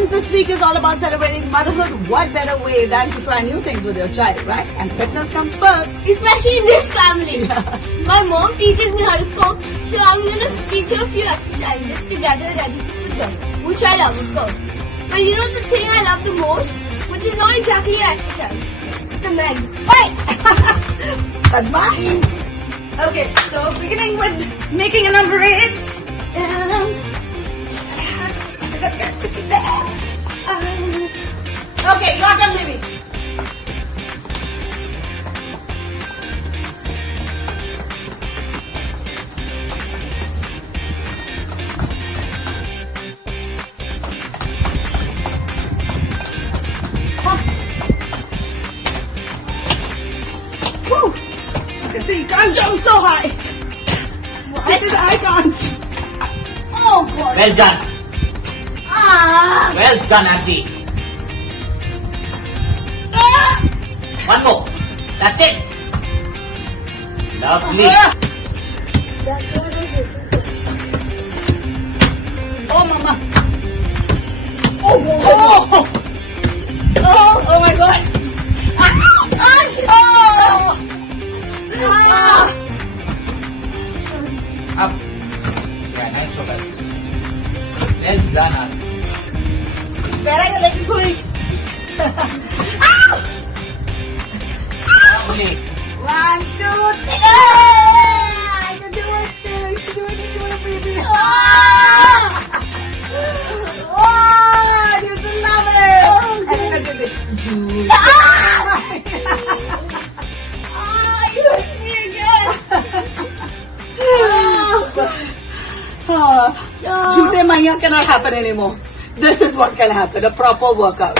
since this week is all about celebrating motherhood, what better way than to try new things with your child, right? And fitness comes first. Especially in this family. My mom teaches me how to cook, so I'm gonna teach her a few exercises to get her ready for football, which I love, of course. But you know the thing I love the most, which is not exactly an exercise, it's the men. Right! That's mine. Okay, so beginning with making a number 8. And okay, your turn, baby. Woo! You see, you can't jump so high. Because I can't. Oh God! Well done. Ah! Well done, Auntie. Ah! One more. That's it. Lovely. That's what I did. Oh, mama. Oh God! Oh! Oh! Oh my God. Ah! Oh! Ah! Up. Yeah, nice job, Auntie. Well done, Auntie. Where are your legs going? Lovely. 1, 2, 3. I can do it, sir. I can do it, baby. Ah! Oh, you should love it. And then I did it. Ah! Ah! You hit me again. Jhoote maiya cannot happen anymore. This is what can happen, a proper workout.